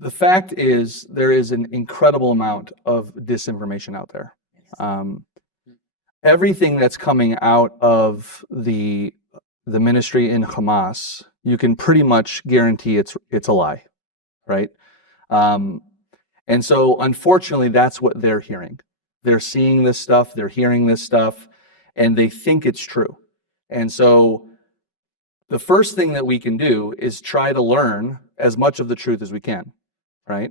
The fact is, there is an incredible amount of disinformation out there. Um, Everything that's coming out of the ministry in Hamas, you can pretty much guarantee it's a lie, right? Um, and so, unfortunately, that's what they're hearing. They're seeing this stuff, they're hearing this stuff, and they think it's true. And so, the first thing that we can do is try to learn as much of the truth as we can, right?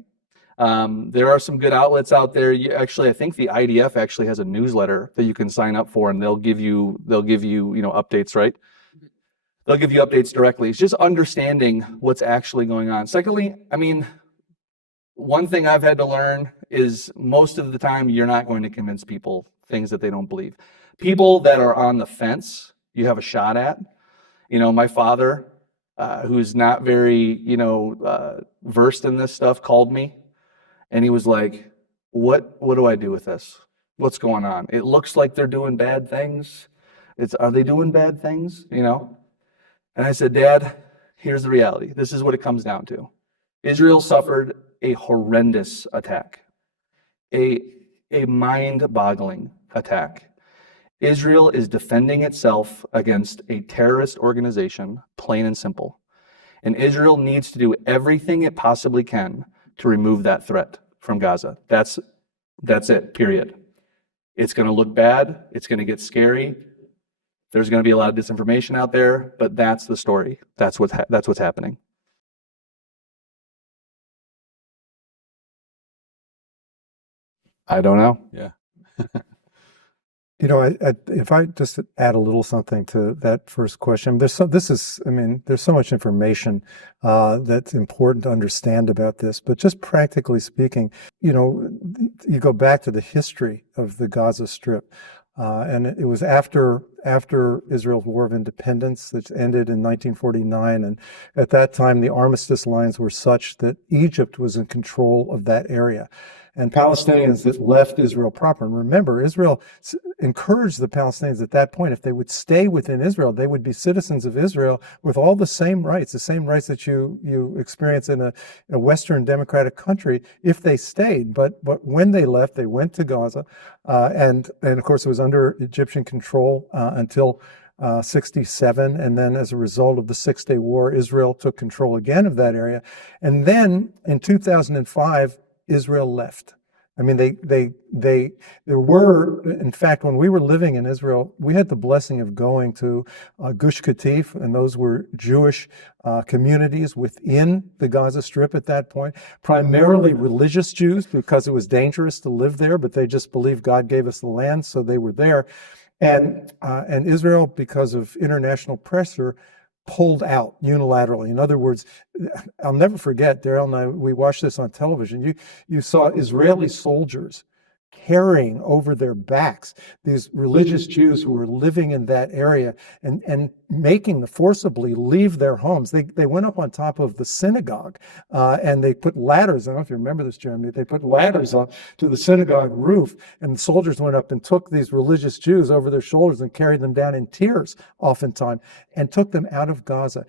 There are some good outlets out there. Actually, I think the IDF actually has a newsletter that you can sign up for, and they'll give you updates, right? They'll give you updates directly. It's just understanding what's actually going on. Secondly, I mean, one thing I've had to learn is most of the time you're not going to convince people things that they don't believe. People that are on the fence, you have a shot at. My father, who's not very, versed in this stuff, called me and he was like, what do I do with this? What's going on? It looks like they're doing bad things. Are they doing bad things? And I said, Dad, here's the reality. This is what it comes down to. Israel suffered a horrendous attack, a mind-boggling attack. Israel is defending itself against a terrorist organization, plain and simple. And Israel needs to do everything it possibly can to remove that threat from Gaza. That's it, period. It's going to look bad. It's going to get scary. There's going to be a lot of disinformation out there, but that's the story. That's what's happening. I don't know. Yeah. If I just add a little something to that first question, there's so much information that's important to understand about this, but just practically speaking, you go back to the history of the Gaza Strip, and it was after Israel's War of Independence, that ended in 1949, and at that time the armistice lines were such that Egypt was in control of that area. And Palestinians that left Israel proper. And remember, Israel encouraged the Palestinians at that point, if they would stay within Israel, they would be citizens of Israel with all the same rights that you experience in a Western democratic country if they stayed. But when they left, they went to Gaza. And of course, it was under Egyptian control until 67. And then as a result of the Six-Day War, Israel took control again of that area. And then in 2005, Israel left. I mean, there were, in fact, when we were living in Israel, we had the blessing of going to Gush Katif, and those were Jewish communities within the Gaza Strip at that point, primarily religious Jews, because it was dangerous to live there, but they just believed God gave us the land, so they were there. And Israel, because of international pressure, pulled out unilaterally. In other words, I'll never forget, Daryl and I, we watched this on television. You saw Israeli soldiers carrying over their backs these religious Jews who were living in that area and making them forcibly leave their homes. They went up on top of the synagogue and they put ladders. I don't know if you remember this, Jeremy. They put ladders up to the synagogue roof, and the soldiers went up and took these religious Jews over their shoulders and carried them down in tears, oftentimes, and took them out of Gaza.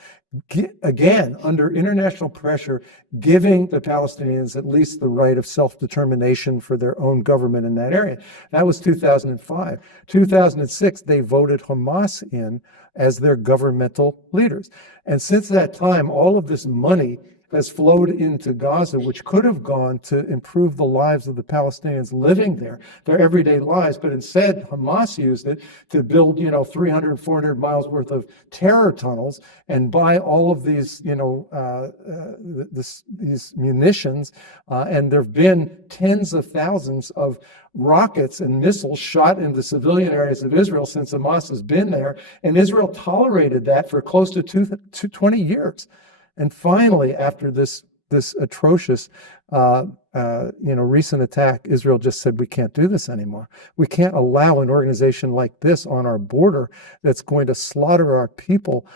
Again, under international pressure, giving the Palestinians at least the right of self-determination for their own government in that area. That was 2005. 2006, they voted Hamas in as their governmental leaders. And since that time, all of this money has flowed into Gaza, which could have gone to improve the lives of the Palestinians living there, their everyday lives. But instead, Hamas used it to build, 300, 400 miles worth of terror tunnels and buy all of these, these munitions. And there have been tens of thousands of rockets and missiles shot into civilian areas of Israel since Hamas has been there. And Israel tolerated that for close to 20 years. And finally, after this atrocious, recent attack, Israel just said, we can't do this anymore. We can't allow an organization like this on our border that's going to slaughter our people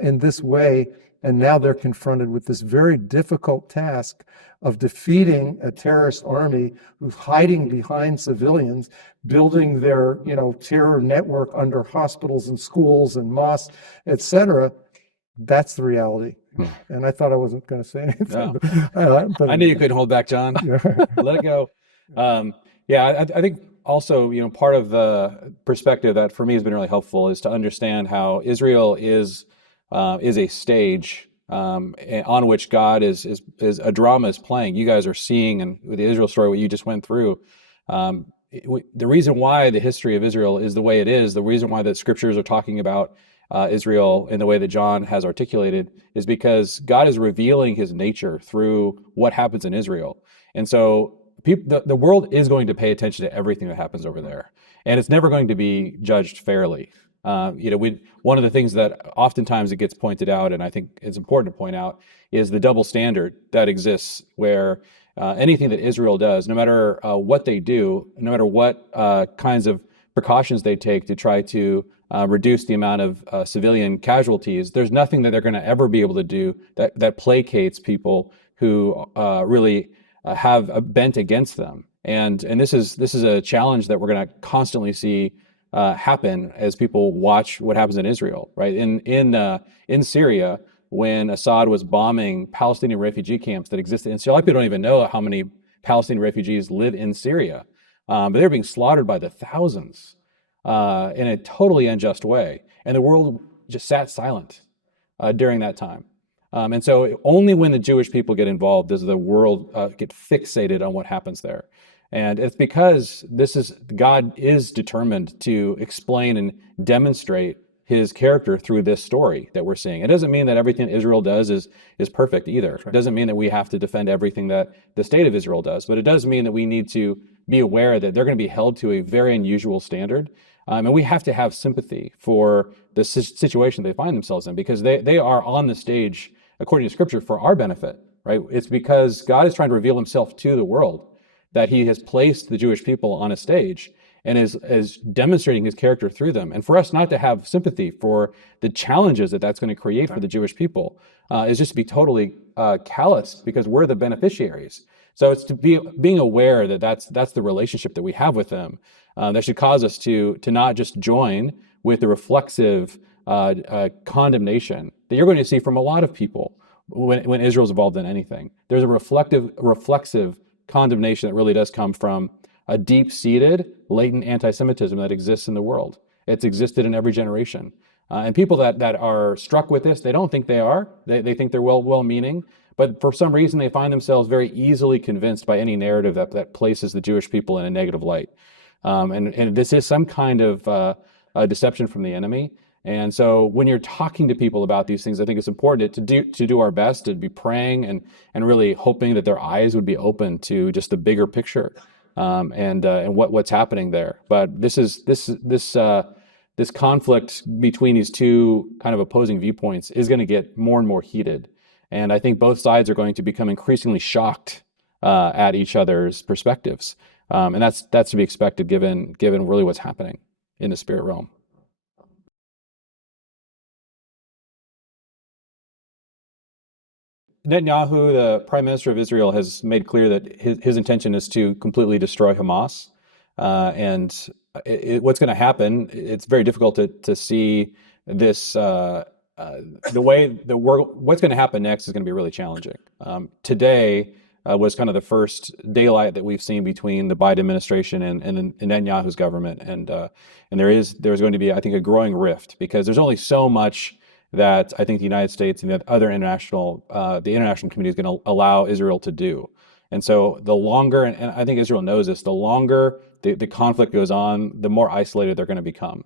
in this way. And now they're confronted with this very difficult task of defeating a terrorist army who's hiding behind civilians, building their, terror network under hospitals and schools and mosques, et cetera. that's the reality. Hmm. And I thought I wasn't going to say anything. No. But I knew you couldn't hold back, John. yeah. Let it go. Yeah, I think also, part of the perspective that for me has been really helpful is to understand how Israel is a stage on which God is a drama is playing. You guys are seeing, and with the Israel story, what you just went through. The reason why the history of Israel is the way it is, the reason why the scriptures are talking about Israel in the way that John has articulated, is because God is revealing his nature through what happens in Israel. And so the world is going to pay attention to everything that happens over there, and it's never going to be judged fairly. One of the things that oftentimes it gets pointed out, and I think it's important to point out, is the double standard that exists where anything that Israel does, no matter what they do, no matter what kinds of precautions they take to try to reduce the amount of civilian casualties, there's nothing that they're going to ever be able to do that placates people who really have a bent against them. And this is a challenge that we're going to constantly see happen as people watch what happens in Israel, right? In Syria, when Assad was bombing Palestinian refugee camps that existed in Syria, a lot of people don't even know how many Palestinian refugees live in Syria, but they're being slaughtered by the thousands in a totally unjust way, and the world just sat silent during that time. And so only when the Jewish people get involved does the world get fixated on what happens there. And it's because God is determined to explain and demonstrate his character through this story that we're seeing. It doesn't mean that everything Israel does is perfect either. It doesn't mean that we have to defend everything that the state of Israel does, but it does mean that we need to be aware that they're going to be held to a very unusual standard. And we have to have sympathy for the situation they find themselves in, because they are on the stage, according to Scripture, for our benefit, right? It's because God is trying to reveal himself to the world that he has placed the Jewish people on a stage and is demonstrating his character through them. And for us not to have sympathy for the challenges that that's going to create for the Jewish people is just to be totally callous, because we're the beneficiaries. So it's to being aware that that's the relationship that we have with them that should cause us to not just join with the reflexive condemnation that you're going to see from a lot of people when Israel's involved in anything. There's a reflexive condemnation that really does come from a deep-seated, latent anti-Semitism that exists in the world. It's existed in every generation. And people that are struck with this, they don't think they are. They think they're well-meaning, but for some reason they find themselves very easily convinced by any narrative that places the Jewish people in a negative light. And this is some kind of a deception from the enemy. And so when you're talking to people about these things, I think it's important to do our best, to be praying and really hoping that their eyes would be open to just the bigger picture and what's happening there. But this conflict between these two kind of opposing viewpoints is going to get more and more heated. And I think both sides are going to become increasingly shocked at each other's perspectives. And that's to be expected given really what's happening in the spirit realm. Netanyahu, the prime minister of Israel, has made clear that his intention is to completely destroy Hamas. What's going to happen, it's very difficult to see this, what's going to happen next is going to be really challenging. Today was kind of the first daylight that we've seen between the Biden administration and Netanyahu's government. And there's going to be, I think, a growing rift, because there's only so much that I think the United States and the other the international community is going to allow Israel to do. And so the longer, and I think Israel knows this, the longer the conflict goes on, the more isolated they're going to become.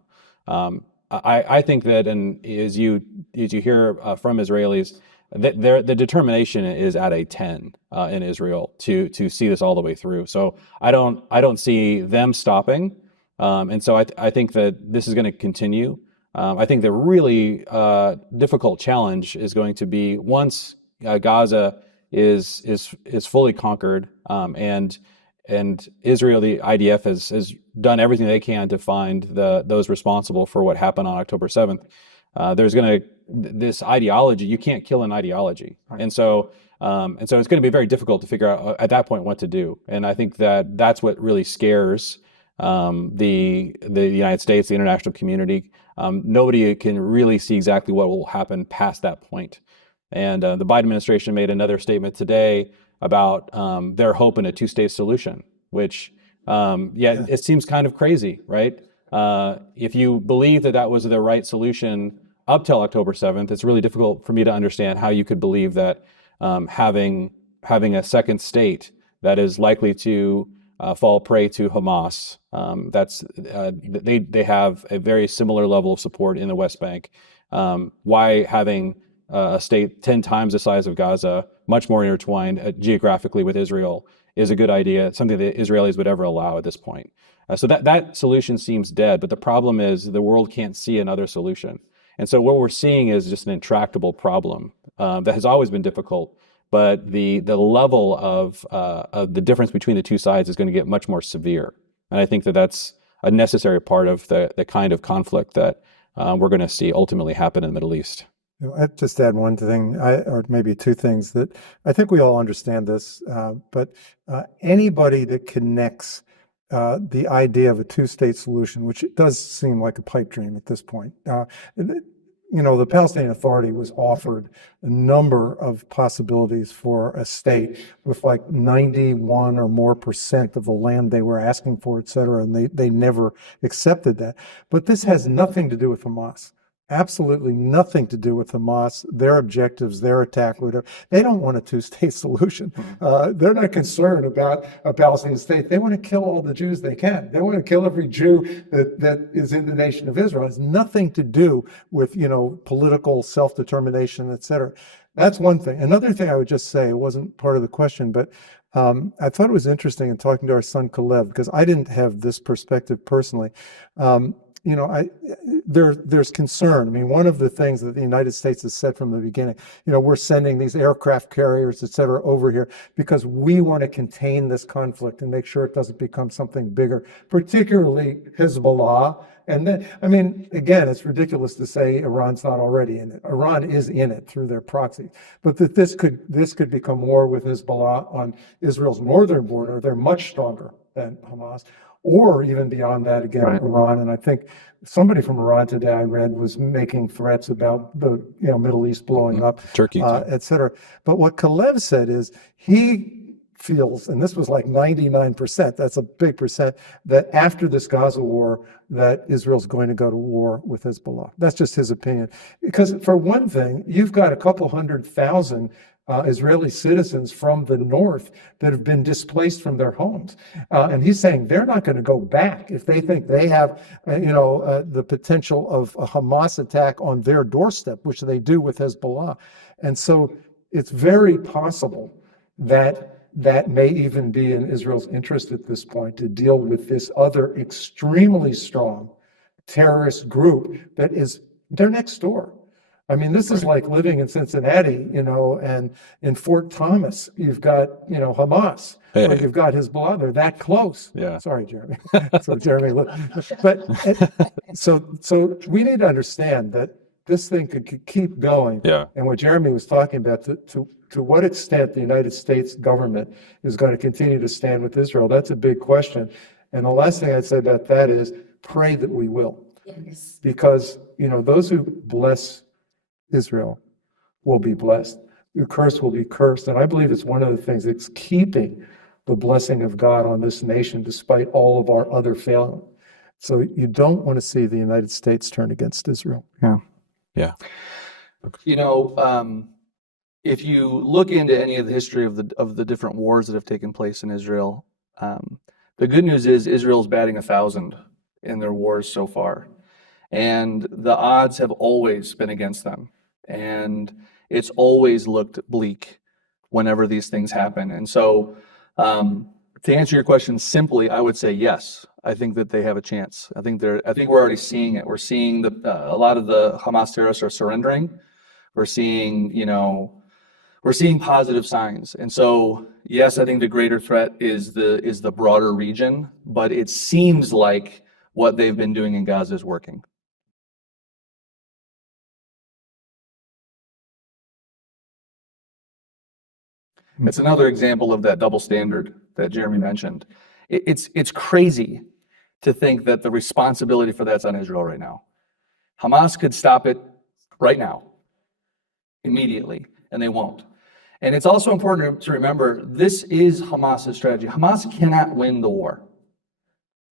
I think that, and as you hear from Israelis, that the determination is at a 10 in Israel to see this all the way through. So I don't see them stopping. And so I think that this is going to continue. I think the really difficult challenge is going to be once Gaza is fully conquered, and Israel, the IDF has done everything they can to find those responsible for what happened on October 7th. There's this ideology, you can't kill an ideology, right. And so it's going to be very difficult to figure out at that point what to do. And I think that's what really scares the United States, the international community, nobody can really see exactly what will happen past that point. And the Biden administration made another statement today about their hope in a two-state solution, which, it seems kind of crazy, right? If you believe that that was the right solution up till October 7th, it's really difficult for me to understand how you could believe that having a second state that is likely to fall prey to Hamas. They have a very similar level of support in the West Bank. Why having a state 10 times the size of Gaza, much more intertwined geographically with Israel, is a good idea, something that Israelis would ever allow at this point. So that solution seems dead, but the problem is the world can't see another solution. And so what we're seeing is just an intractable problem that has always been difficult, but the level of the difference between the two sides is going to get much more severe. And I think that that's a necessary part of the kind of conflict that we're going to see ultimately happen in the Middle East. I'd just add one thing, or maybe two things that I think we all understand this, but anybody that connects the idea of a two-state solution, which it does seem like a pipe dream at this point. The Palestinian Authority was offered a number of possibilities for a state with like 91 or more % of the land they were asking for, et cetera, and they never accepted that. But this has nothing to do with Hamas. Absolutely nothing to do with Hamas, their objectives, their attack, whatever. They don't want a two-state solution. They're not concerned about a Palestinian state. They want to kill all the Jews they can. They want to kill every Jew that is in the nation of Israel. It has nothing to do with, political self-determination, et cetera. That's one thing. Another thing I would just say, it wasn't part of the question, but I thought it was interesting in talking to our son Kalev, because I didn't have this perspective personally. There's concern. I mean, one of the things that the United States has said from the beginning, we're sending these aircraft carriers, et cetera, over here because we want to contain this conflict and make sure it doesn't become something bigger, particularly Hezbollah. And then, again, it's ridiculous to say Iran's not already in it. Iran is in it through their proxies. But that this could become war with Hezbollah on Israel's northern border. They're much stronger than Hamas. Or even beyond that, again, right. Iran. And I think somebody from Iran today I read was making threats about the Middle East blowing up, Turkey, et cetera. But what Kalev said is he feels, and this was like 99%, that's a big percent, that after this Gaza war, that Israel's going to go to war with Hezbollah. That's just his opinion. Because for one thing, you've got a couple 100,000 Israeli citizens from the north that have been displaced from their homes. And he's saying they're not going to go back if they think they have, the potential of a Hamas attack on their doorstep, which they do with Hezbollah. And so it's very possible that may even be in Israel's interest at this point to deal with this other extremely strong terrorist group that is, they're next door. This is like living in Cincinnati, and in Fort Thomas, you've got, Hamas, or you've got Hezbollah. They're that close. Yeah. Sorry, Jeremy. So Jeremy, but so we need to understand that this thing could keep going. Yeah. And what Jeremy was talking about, to what extent the United States government is going to continue to stand with Israel, that's a big question. And the last thing I'd say about that is pray that we will. Yes. Because, those who bless Israel will be blessed. The curse will be cursed. And I believe it's one of the things that's keeping the blessing of God on this nation despite all of our other failing. So you don't want to see the United States turn against Israel. Yeah. Yeah. If you look into any of the history of the different wars that have taken place in Israel, the good news is Israel's batting 1,000 in their wars so far. And the odds have always been against them. And it's always looked bleak whenever these things happen. And so to answer your question simply, I would say yes. I think that they have a chance. I think we're already seeing it. We're seeing a lot of the Hamas terrorists are surrendering. We're seeing positive signs. And so, yes, I think the greater threat is the broader region, but it seems like what they've been doing in Gaza is working. It's another example of that double standard that Jeremy mentioned. It's crazy to think that the responsibility for that's on Israel right now. Hamas could stop it right now, immediately, and they won't. And it's also important to remember, this is Hamas's strategy. Hamas cannot win the war.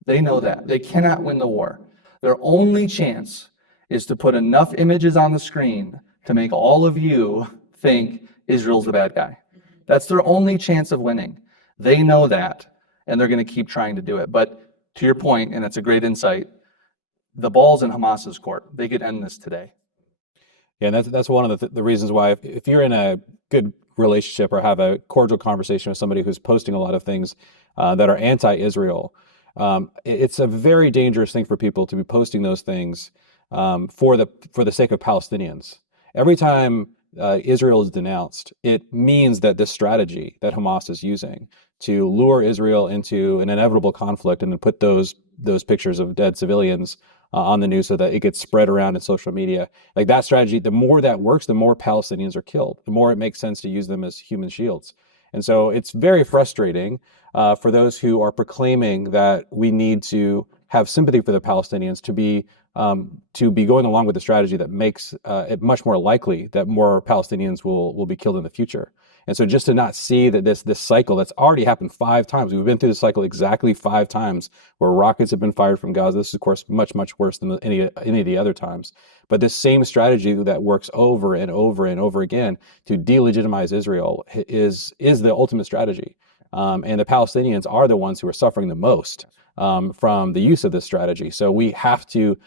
They know that. They cannot win the war. Their only chance is to put enough images on the screen to make all of you think Israel's the bad guy. That's their only chance of winning. They know that, and they're going to keep trying to do it. But to your point, and it's a great insight, the ball's in Hamas's court. They could end this today. Yeah, and that's one of the reasons why if you're in a good relationship or have a cordial conversation with somebody who's posting a lot of things that are anti-Israel, it's a very dangerous thing for people to be posting those things for the sake of Palestinians. Every time Israel is denounced, it means that this strategy that Hamas is using to lure Israel into an inevitable conflict and then put those pictures of dead civilians on the news so that it gets spread around in social media. Like that strategy, the more that works, the more Palestinians are killed, the more it makes sense to use them as human shields. And so it's very frustrating for those who are proclaiming that we need to have sympathy for the Palestinians to be going along with the strategy that makes it much more likely that more Palestinians will be killed in the future. And so just to not see that this cycle that's already happened 5 times, we've been through the cycle exactly 5 times where rockets have been fired from Gaza. This is, of course, much, much worse than any of the other times. But this same strategy that works over and over and over again to delegitimize Israel is the ultimate strategy. And the Palestinians are the ones who are suffering the most from the use of this strategy. So we have to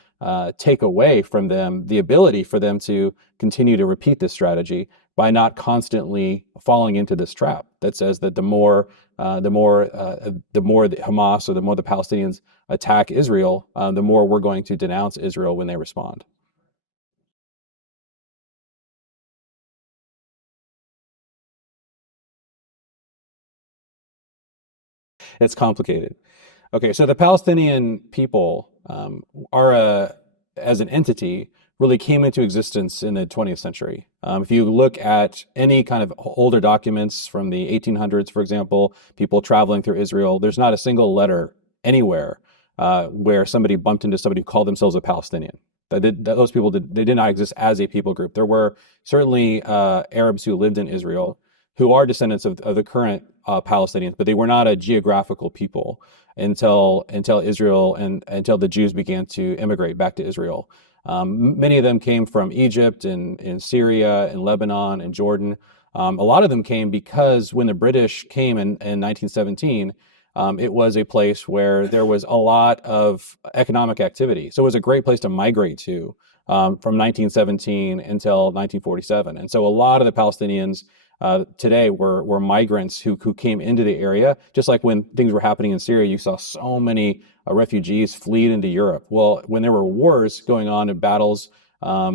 take away from them the ability for them to continue to repeat this strategy by not constantly falling into this trap that says that the more the Hamas or the more the Palestinians attack Israel, the more we're going to denounce Israel when they respond. It's complicated. Okay, so the Palestinian people as an entity, really came into existence in the 20th century. If you look at any kind of older documents from the 1800s, for example, people traveling through Israel, there's not a single letter anywhere where somebody bumped into somebody who called themselves a Palestinian. Those people did not exist as a people group. There were certainly Arabs who lived in Israel who are descendants of the current Palestinians, but they were not a geographical people until Israel and until the Jews began to immigrate back to Israel. Many of them came from Egypt and Syria and Lebanon and Jordan. A lot of them came because when the British came in 1917, it was a place where there was a lot of economic activity. So it was a great place to migrate to from 1917 until 1947. And so a lot of the Palestinians today were migrants who came into the area. Just like when things were happening in Syria, you saw so many refugees flee into Europe. Well, when there were wars going on and battles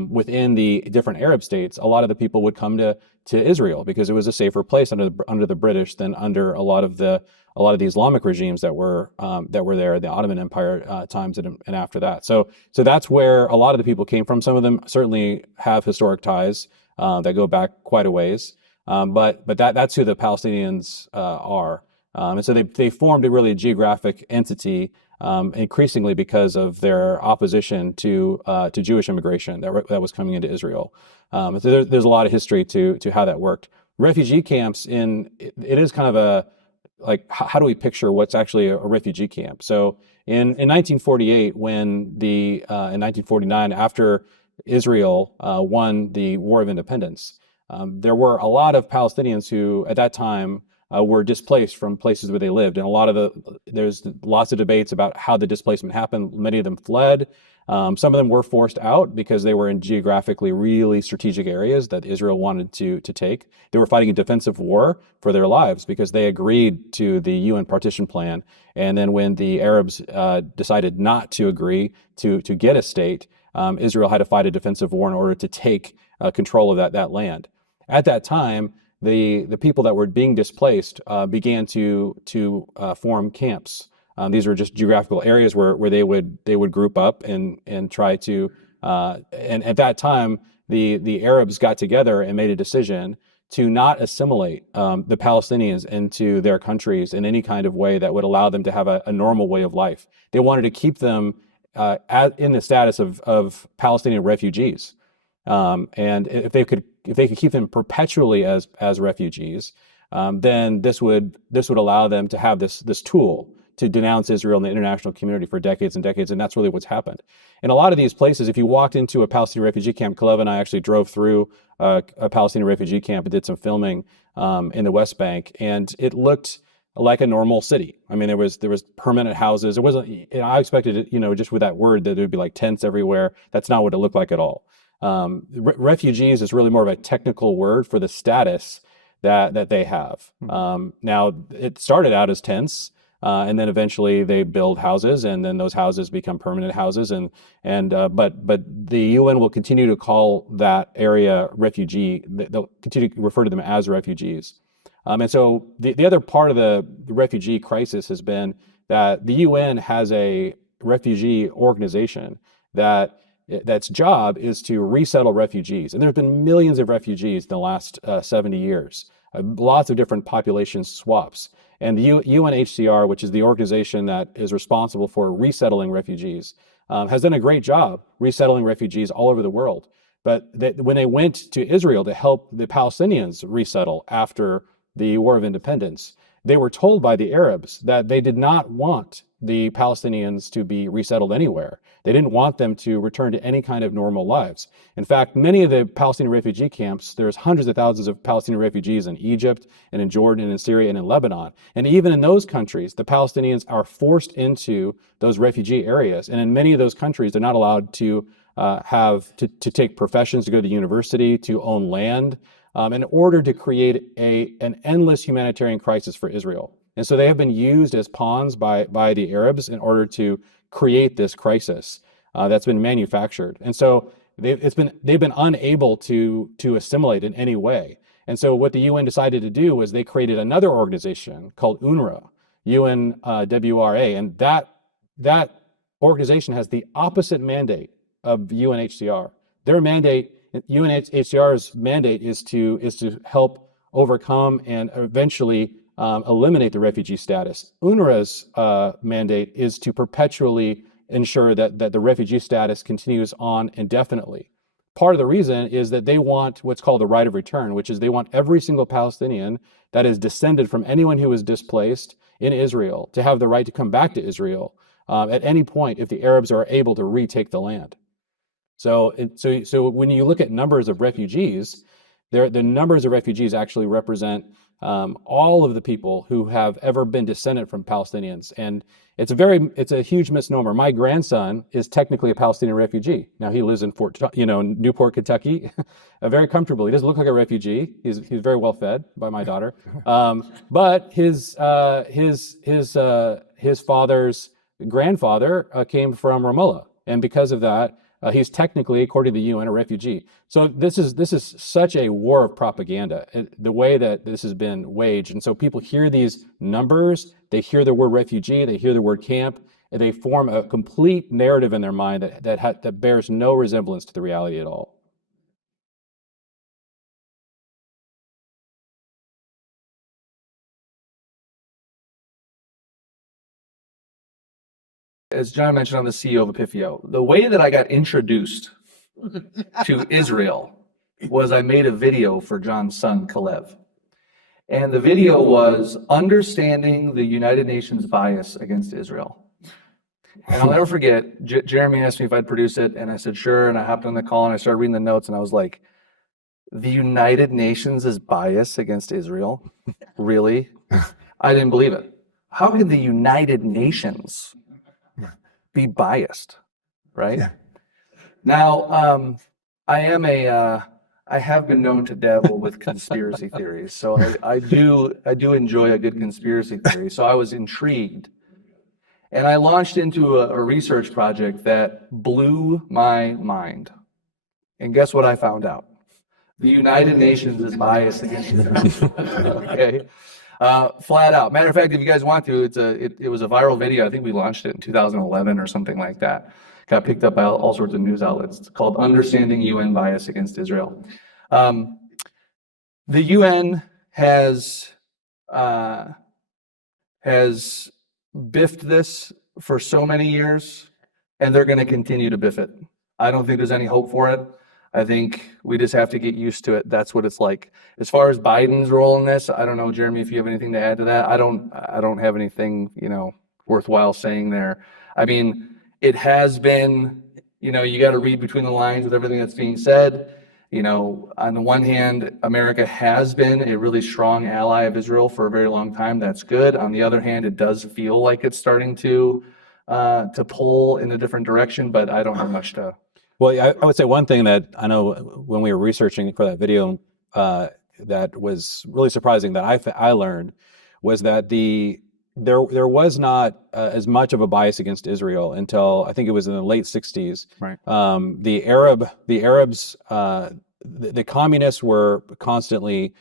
within the different Arab states, a lot of the people would come to Israel because it was a safer place under the British than under a lot of the Islamic regimes that were there, the Ottoman Empire times and after that. So that's where a lot of the people came from. Some of them certainly have historic ties that go back quite a ways. But that's who the Palestinians are. And so they formed a geographic entity increasingly because of their opposition to Jewish immigration that was coming into Israel. So there's a lot of history to how that worked. Refugee camps it is kind of how do we picture what's actually a refugee camp? So in 1948, in 1949, after Israel won the War of Independence, there were a lot of Palestinians who, at that time, were displaced from places where they lived, and there's lots of debates about how the displacement happened. Many of them fled. Some of them were forced out because they were in geographically really strategic areas that Israel wanted to take. They were fighting a defensive war for their lives because they agreed to the UN partition plan. And then when the Arabs decided not to agree to get a state, Israel had to fight a defensive war in order to take control of that land. At that time, the people that were being displaced began to form camps. These were just geographical areas where they would group up and try to. And at that time, the Arabs got together and made a decision to not assimilate the Palestinians into their countries in any kind of way that would allow them to have a normal way of life. They wanted to keep them in the status of Palestinian refugees, and if they could keep them perpetually as refugees, then this would allow them to have this tool to denounce Israel in the international community for decades and decades, and that's really what's happened. In a lot of these places, if you walked into a Palestinian refugee camp, Kalev and I actually drove through a Palestinian refugee camp and did some filming in the West Bank, and it looked like a normal city. I mean, there was permanent houses. It wasn't. I expected it, just with that word, that there would be like tents everywhere. That's not what it looked like at all. Refugees is really more of a technical word for the status that they have. Now, it started out as tents. And then eventually they build houses, and then those houses become permanent houses. But the UN will continue to call that area refugee. They'll continue to refer to them as refugees. And so the other part of the refugee crisis has been that the UN has a refugee organization that's job is to resettle refugees. And there have been millions of refugees in the last 70 years, lots of different population swaps. And the UNHCR, which is the organization that is responsible for resettling refugees, has done a great job resettling refugees all over the world. But when they went to Israel to help the Palestinians resettle after the War of Independence, they were told by the Arabs that they did not want the Palestinians to be resettled anywhere. They didn't want them to return to any kind of normal lives. In fact, many of the Palestinian refugee camps, there's hundreds of thousands of Palestinian refugees in Egypt and in Jordan and in Syria and in Lebanon. And even in those countries, the Palestinians are forced into those refugee areas. And in many of those countries, they're not allowed to to take professions, to go to university, to own land, in order to create an endless humanitarian crisis for Israel. And so they have been used as pawns by the Arabs in order to create this crisis that's been manufactured. And so they've been unable to assimilate in any way. And so what the UN decided to do was they created another organization called UNRWA, UNWRA, and that organization has the opposite mandate of UNHCR. Their mandate, UNHCR's mandate, is to help overcome and eventually eliminate the refugee status. UNRWA's mandate is to perpetually ensure that the refugee status continues on indefinitely. Part of the reason is that they want what's called the right of return, which is they want every single Palestinian that is descended from anyone who was displaced in Israel to have the right to come back to Israel at any point if the Arabs are able to retake the land. So when you look at numbers of refugees, the numbers of refugees actually represent all of the people who have ever been descended from Palestinians. And it's a huge misnomer. My grandson is technically a Palestinian refugee. Now he lives in Newport, Kentucky, very comfortable. He doesn't look like a refugee. He's very well fed by my daughter. But his father's grandfather came from Ramallah, and because of that, he's technically, according to the UN, a refugee. So this is such a war of propaganda, the way that this has been waged. And so people hear these numbers, they hear the word refugee, they hear the word camp, and they form a complete narrative in their mind that bears no resemblance to the reality at all. As John mentioned, I'm the CEO of Epifio. The way that I got introduced to Israel was I made a video for John's son, Kalev. And the video was understanding the United Nations bias against Israel. And I'll never forget, Jeremy asked me if I'd produce it, and I said, sure. And I hopped on the call and I started reading the notes, and I was like, the United Nations is biased against Israel? Really? I didn't believe it. How could the United Nations be biased, right? Yeah. Now, I have been known to dabble with conspiracy theories, so I do enjoy a good conspiracy theory. So I was intrigued, and I launched into a research project that blew my mind. And guess what I found out? The United Nations is biased against Israel. Okay. Flat out. Matter of fact, if you guys want to, it was a viral video. I think we launched it in 2011 or something like that. Got picked up by all sorts of news outlets. It's called Understanding UN Bias Against Israel. The UN has biffed this for so many years, and they're going to continue to biff it. I don't think there's any hope for it. I think we just have to get used to it. That's what it's like. As far as Biden's role in this, I don't know, Jeremy, if you have anything to add to that. I don't have anything, worthwhile saying there. I mean, it has been, you got to read between the lines with everything that's being said. On the one hand, America has been a really strong ally of Israel for a very long time. That's good. On the other hand, it does feel like it's starting to pull in a different direction, but I don't have much to. Well, I would say one thing that I know when we were researching for that video that was really surprising that I learned was that there was not as much of a bias against Israel until I think it was in the late 60s. Right. The Arabs, the communists were constantly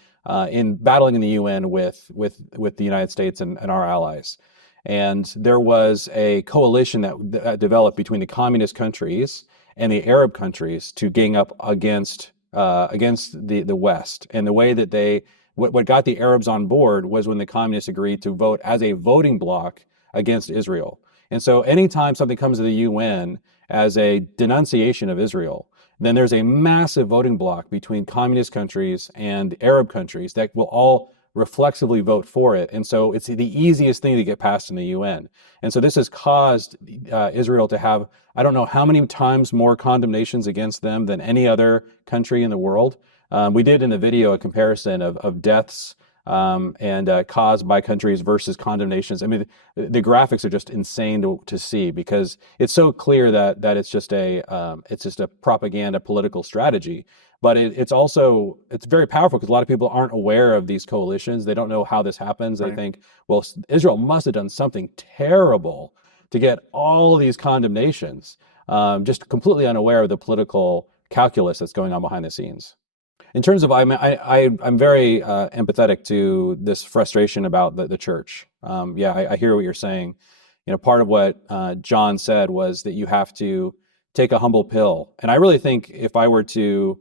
in battling in the UN with the United States and our allies. And there was a coalition that developed between the communist countries and the Arab countries to gang up against the West. And the way that what got the Arabs on board was when the communists agreed to vote as a voting bloc against Israel. And so anytime something comes to the UN as a denunciation of Israel, then there's a massive voting bloc between communist countries and Arab countries that will all reflexively vote for it. And so it's the easiest thing to get passed in the UN. And so this has caused Israel to have, I don't know how many times more condemnations against them than any other country in the world. We did in the video a comparison of deaths and caused by countries versus condemnations. I mean, the graphics are just insane to see because it's so clear that it's just a propaganda political strategy. But it's very powerful because a lot of people aren't aware of these coalitions. They don't know how this happens. They think, well, Israel must have done something terrible to get all these condemnations, just completely unaware of the political calculus that's going on behind the scenes. In terms of, I'm very empathetic to this frustration about the church. I hear what you're saying. Part of what John said was that you have to take a humble pill. And I really think if I were to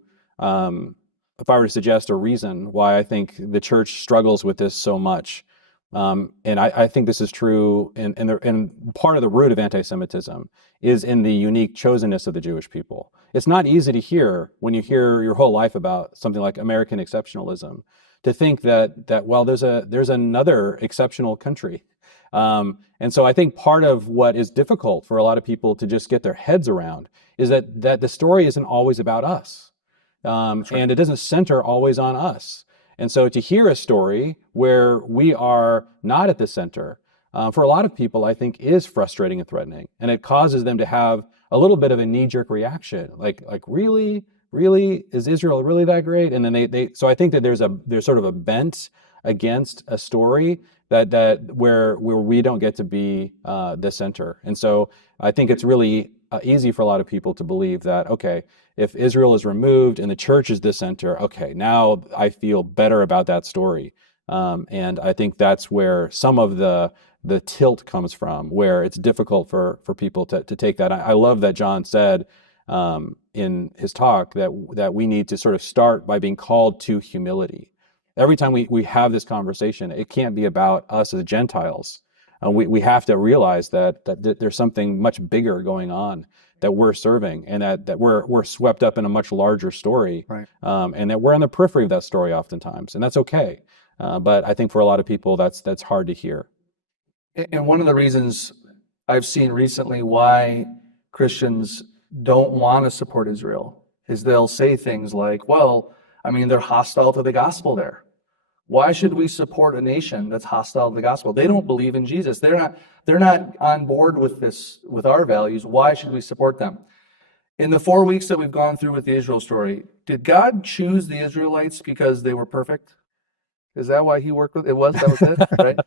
suggest a reason why I think the church struggles with this so much, and I think this is true, and part of the root of anti-Semitism is in the unique chosenness of the Jewish people. It's not easy to hear when you hear your whole life about something like American exceptionalism, to think that well, there's another exceptional country. And so I think part of what is difficult for a lot of people to just get their heads around is that the story isn't always about us. And it doesn't center always on us. And so to hear a story where we are not at the center, for a lot of people, I think is frustrating and threatening. And it causes them to have a little bit of a knee-jerk reaction. Like really? Is Israel really that great? And then so I think that there's sort of a bent against a story that where we don't get to be the center. And so I think it's really easy for a lot of people to believe that, okay, if Israel is removed and the church is the center, okay, now I feel better about that story. And I think that's where some of the tilt comes from, where it's difficult for people to take that. I love that John said in his talk that we need to sort of start by being called to humility. Every time we have this conversation, it can't be about us as Gentiles. We have to realize that there's something much bigger going on that we're serving, and that we're swept up in a much larger story, Right. And that we're on the periphery of that story oftentimes, and that's okay. But I think for a lot of people, that's hard to hear. And one of the reasons I've seen recently why Christians don't want to support Israel is they'll say things like, well, I mean, they're hostile to the gospel there. Why should we support a nation that's hostile to the gospel? They don't believe in Jesus. They're not on board with our values. Why should we support them? In the 4 weeks that we've gone through with the Israel story, did God choose the Israelites because they were perfect? Is that why he worked with that was it, right?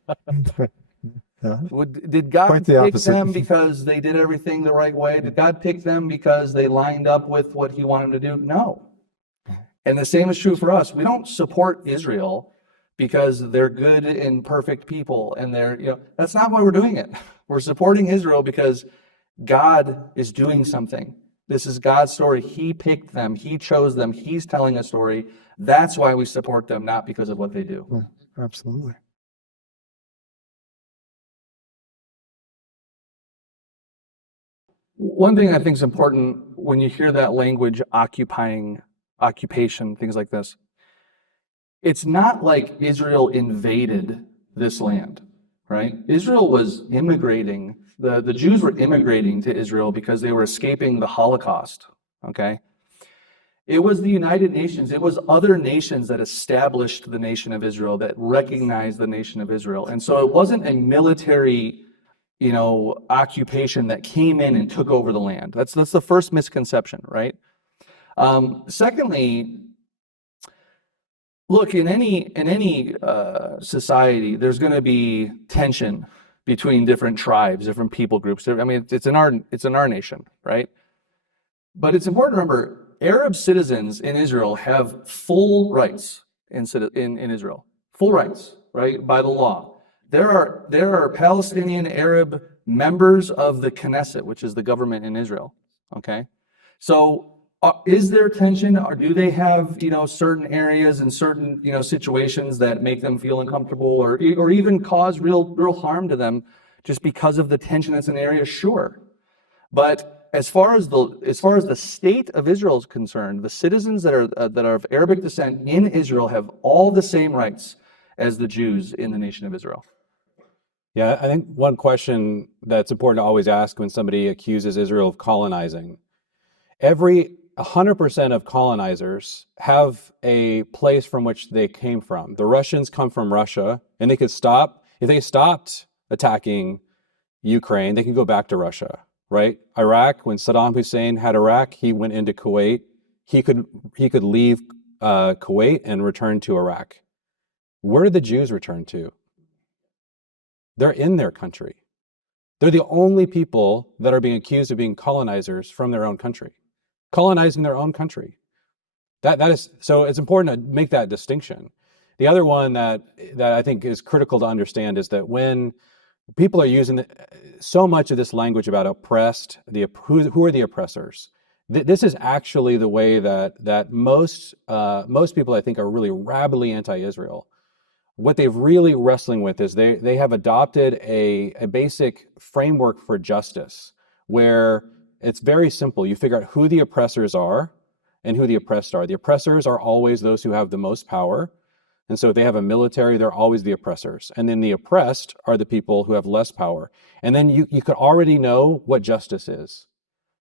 Yeah. Did God Quite the pick opposite. them because they did everything the right way? Did God pick them because they lined up with what he wanted to do? No. And the same is true for us. We don't support Israel because they're good and perfect people, and that's not why we're doing it. We're supporting Israel because God is doing something. This is God's story. He picked them. He chose them. He's telling a story. That's why we support them, not because of what they do. Yeah, absolutely. One thing I think is important when you hear that language, occupation, things like this, it's not like Israel invaded this land, right? Israel was immigrating. The Jews were immigrating to Israel because they were escaping the Holocaust, okay? It was the United Nations. It was other nations that established the nation of Israel, that recognized the nation of Israel. And so it wasn't a military, occupation that came in and took over the land. That's the first misconception, right? Secondly, look, in any society, there's going to be tension between different tribes, different people groups. I mean, it's in our nation, right? But it's important to remember, Arab citizens in Israel have full rights in Israel, full rights, right, by the law. There are Palestinian Arab members of the Knesset, which is the government in Israel. Okay, so is there tension, or do they have certain areas and certain situations that make them feel uncomfortable, or even cause real harm to them just because of the tension that's in the area? Sure, but as far as the state of Israel is concerned, the citizens that are of Arabic descent in Israel have all the same rights as the Jews in the nation of Israel. Yeah, I think one question that's important to always ask when somebody accuses Israel of colonizing, 100% of colonizers have a place from which they came from. The Russians come from Russia, and if they stopped attacking Ukraine, they can go back to Russia, right? Iraq, when Saddam Hussein had Iraq, he went into Kuwait. He could leave Kuwait and return to Iraq. Where did the Jews return to? They're in their country. They're the only people that are being accused of being colonizers from their own country, colonizing their own country. That is, so it's important to make that distinction. The other one that I think is critical to understand is that when people are using so much of this language about oppressed, who are the oppressors? This is actually the way that most people, I think, are really rabidly anti-Israel. What they've really wrestling with is they have adopted a basic framework for justice where it's very simple. You figure out who the oppressors are and who the oppressed are. The oppressors are always those who have the most power. And so if they have a military, they're always the oppressors. And then the oppressed are the people who have less power. And then you could already know what justice is.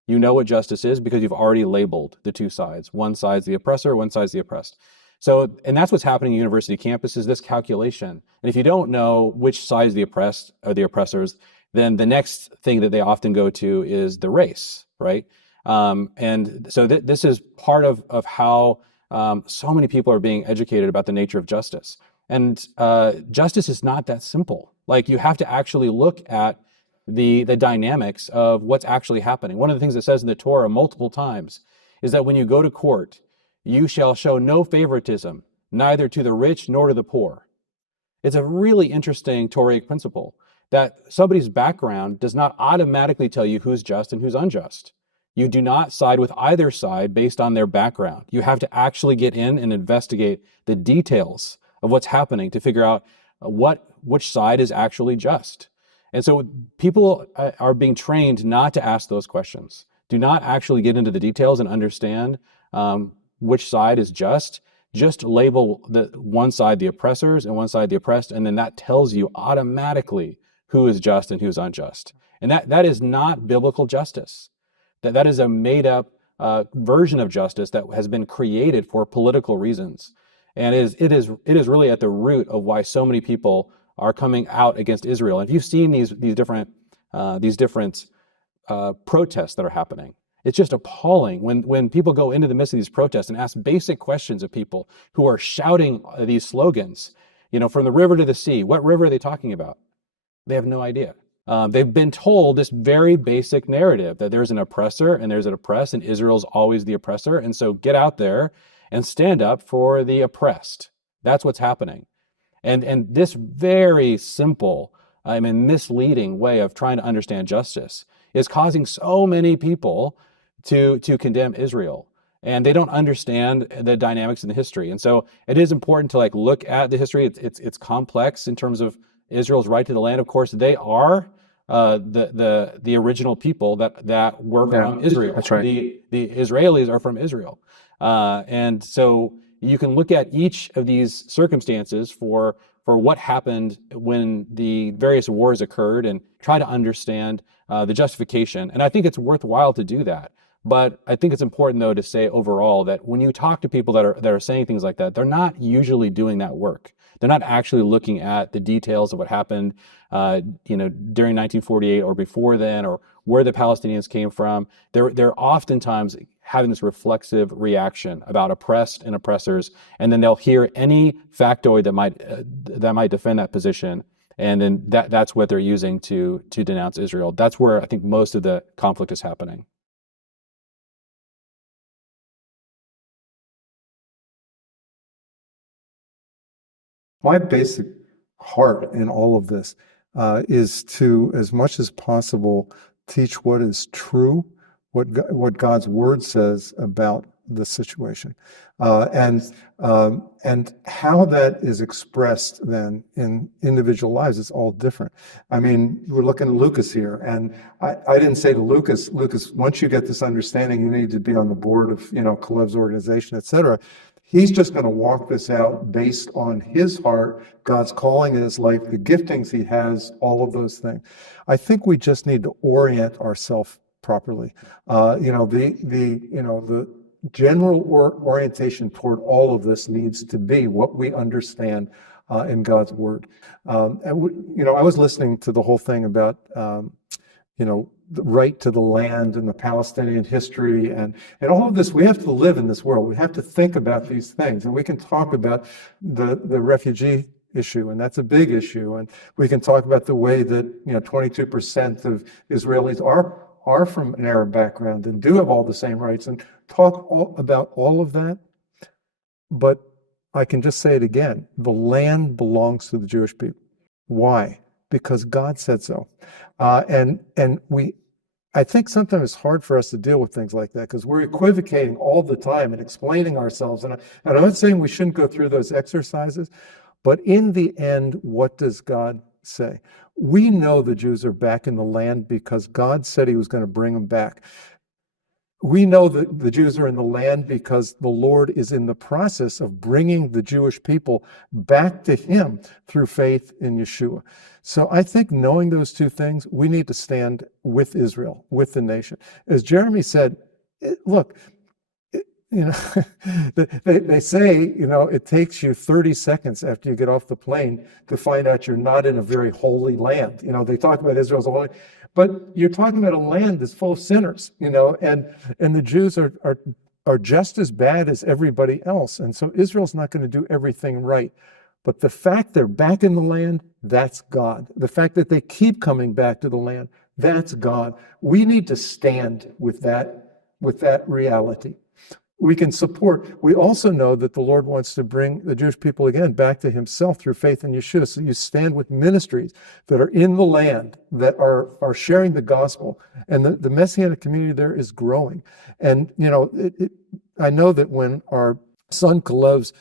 You know what justice is because you've already labeled the two sides. One side's the oppressor, one side's the oppressed. So, and that's what's happening on university campuses, this calculation. And if you don't know which side is the oppressed or the oppressors, then the next thing that they often go to is the race, right? And so this is part of how so many people are being educated about the nature of justice. And justice is not that simple. Like, you have to actually look at the dynamics of what's actually happening. One of the things that says in the Torah multiple times is that when you go to court, you shall show no favoritism, neither to the rich nor to the poor. It's a really interesting Torah principle that somebody's background does not automatically tell you who's just and who's unjust. You do not side with either side based on their background. You have to actually get in and investigate the details of what's happening to figure out which side is actually just. And so people are being trained not to ask those questions. Do not actually get into the details and understand which side is just label the one side the oppressors and one side the oppressed, and then that tells you automatically who is just and who's unjust. And that is not biblical justice. That is a made-up version of justice that has been created for political reasons, and it is really at the root of why so many people are coming out against Israel. And if you've seen these different protests that are happening, it's just appalling when people go into the midst of these protests and ask basic questions of people who are shouting these slogans, from the river to the sea. What river are they talking about? They have no idea. They've been told this very basic narrative that there's an oppressor and there's an oppressed, and Israel's always the oppressor. And so get out there and stand up for the oppressed. That's what's happening. And this very simple, misleading way of trying to understand justice is causing so many people to condemn Israel. And they don't understand the dynamics in the history. And so it is important to like look at the history. It's complex in terms of Israel's right to the land. Of course, they are the original people that were from Israel. that's right. The Israelis are from Israel. And so you can look at each of these circumstances for what happened when the various wars occurred and try to understand the justification. And I think it's worthwhile to do that. But I think it's important, though, to say overall that when you talk to people that are saying things like that, they're not usually doing that work. They're not actually looking at the details of what happened, during 1948 or before then, or where the Palestinians came from. They're oftentimes having this reflexive reaction about oppressed and oppressors, and then they'll hear any factoid that might defend that position, and then that's what they're using to denounce Israel. That's where I think most of the conflict is happening. My basic heart in all of this is to, as much as possible, teach what is true, what God's word says about the situation, and how that is expressed then in individual lives. It's all different. I mean, we're looking at Lucas here, and I didn't say to Lucas, once you get this understanding, you need to be on the board of Kalev's organization, etc. He's just going to walk this out based on his heart, God's calling in his life, the giftings he has, all of those things. I think we just need to orient ourselves properly. The general orientation toward all of this needs to be what we understand in God's word. I was listening to the whole thing about the right to the land and the Palestinian history and all of this. We have to live in this world. We have to think about these things, and we can talk about the refugee issue, and that's a big issue. And we can talk about the way that 22% of Israelis are from an Arab background and do have all the same rights, and talk about all of that. But I can just say it again: the land belongs to the Jewish people. Why? Because God said so. I think sometimes it's hard for us to deal with things like that because we're equivocating all the time and explaining ourselves. And I'm not saying we shouldn't go through those exercises, but in the end, what does God say? We know the Jews are back in the land because God said he was going to bring them back. We know that the Jews are in the land because the Lord is in the process of bringing the Jewish people back to him through faith in Yeshua. So I think knowing those two things, we need to stand with Israel, with the nation. As Jeremy said, look, they say, it takes you 30 seconds after you get off the plane to find out you're not in a very holy land. They talk about Israel's holy, but you're talking about a land that's full of sinners, and the Jews are just as bad as everybody else. And so Israel's not going to do everything right. But the fact they're back in the land, that's God. The fact that they keep coming back to the land, that's God. We need to stand with that reality. We can support. We also know that the Lord wants to bring the Jewish people again back to himself through faith in Yeshua. So you stand with ministries that are in the land, that are sharing the gospel, and the Messianic community there is growing. And I know that when our son Kalev's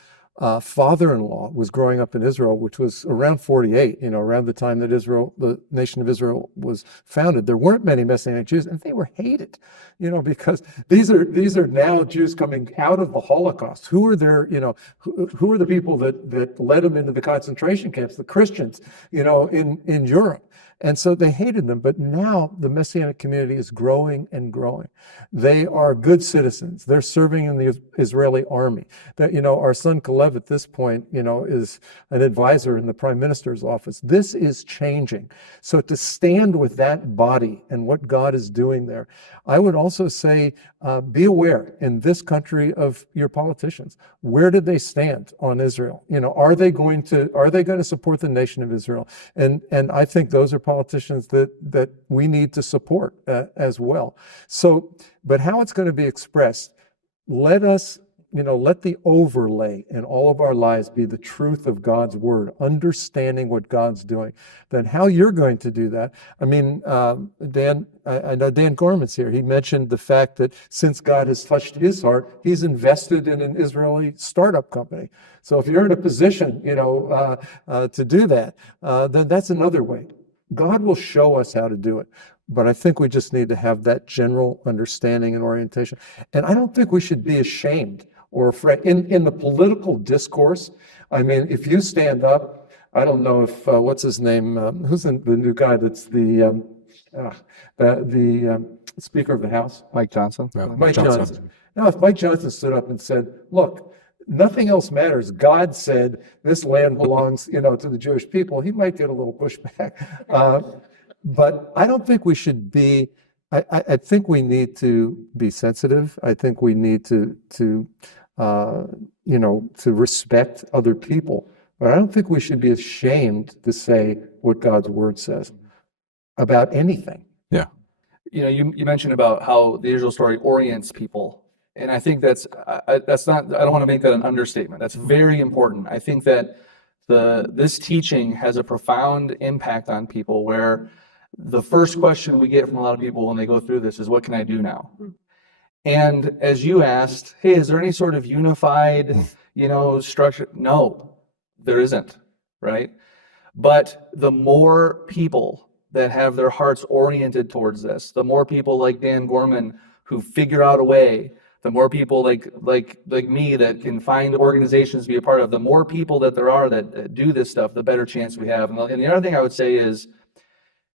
father-in-law was growing up in Israel, which was around 48, around the time that the nation of Israel was founded, there weren't many Messianic Jews, and they were hated, because these are now Jews coming out of the Holocaust. Who are who are the people that led them into the concentration camps? The Christians, in Europe. And so they hated them, but now the Messianic community is growing and growing. They are good citizens. They're serving in the Israeli army. That, our son Kalev at this point, is an advisor in the Prime Minister's office. This is changing. So to stand with that body and what God is doing there, I would also say, be aware in this country of your politicians. Where did they stand on Israel? Are they going to support the nation of Israel? And I think those are politicians that we need to support as well. So, but how it's going to be expressed, let us let the overlay in all of our lives be the truth of God's word, understanding what God's doing. Then how you're going to do that. I mean, Dan, I know Dan Gorman's here. He mentioned the fact that since God has touched his heart, he's invested in an Israeli startup company. So if you're in a position, to do that, then that's another way. God will show us how to do it. But I think we just need to have that general understanding and orientation. And I don't think we should be ashamed or afraid. In the political discourse, I mean, if you stand up, I don't know if, what's his name, who's the new guy that's the Speaker of the House? Mike Johnson. Yeah. Mike Johnson. Now, if Mike Johnson stood up and said, look, nothing else matters. God said this land belongs, to the Jewish people, he might get a little pushback. But I don't think we should be, I think we need to be sensitive. I think we need to respect other people. But I don't think we should be ashamed to say what God's word says about anything. Yeah. You mentioned about how the Israel story orients people. And I think that's not, I don't want to make that an understatement. That's very important. I think that this teaching has a profound impact on people where the first question we get from a lot of people when they go through this is, what can I do now? And as you asked, hey, is there any sort of unified, structure? No, there isn't, right? But the more people that have their hearts oriented towards this, the more people like Dan Gorman who figure out a way, the more people like me that can find organizations to be a part of, the more people that there are that do this stuff, the better chance we have. And the other thing I would say is,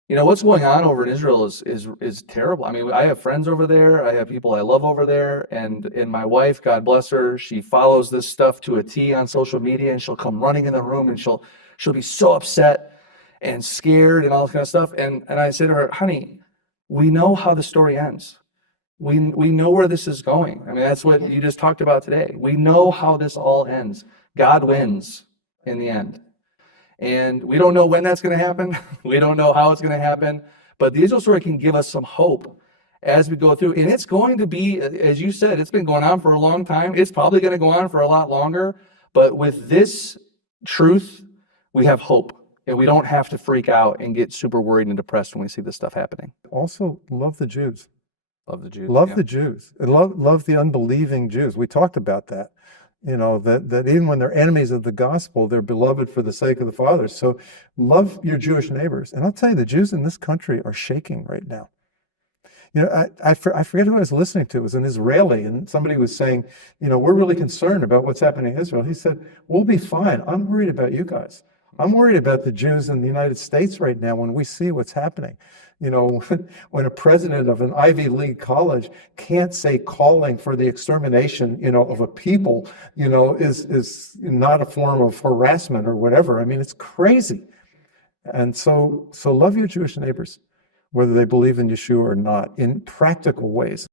what's going on over in Israel is terrible. I mean, I have friends over there. I have people I love over there. And my wife, God bless her, she follows this stuff to a T on social media, and she'll come running in the room and she'll be so upset and scared and all this kind of stuff. And I say to her, honey, we know how the story ends. We know where this is going. I mean, that's what you just talked about today. We know how this all ends. God wins in the end. And we don't know when that's going to happen. We don't know how it's going to happen. But the Israel story can give us some hope as we go through. And it's going to be, as you said, it's been going on for a long time. It's probably going to go on for a lot longer. But with this truth, we have hope. And we don't have to freak out and get super worried and depressed when we see this stuff happening. Also, love the Jews. Love the Jews. Love the Jews. And love the unbelieving Jews. We talked about that. That even when they're enemies of the gospel, they're beloved for the sake of the Father. So love your Jewish neighbors. And I'll tell you, the Jews in this country are shaking right now. I forget who I was listening to. It was an Israeli, and somebody was saying, we're really concerned about what's happening in Israel. He said, we'll be fine. I'm worried about you guys. I'm worried about the Jews in the United States right now when we see what's happening. When a president of an Ivy League college can't say calling for the extermination, of a people, is not a form of harassment or whatever. I mean, it's crazy. And so love your Jewish neighbors, whether they believe in Yeshua or not, in practical ways.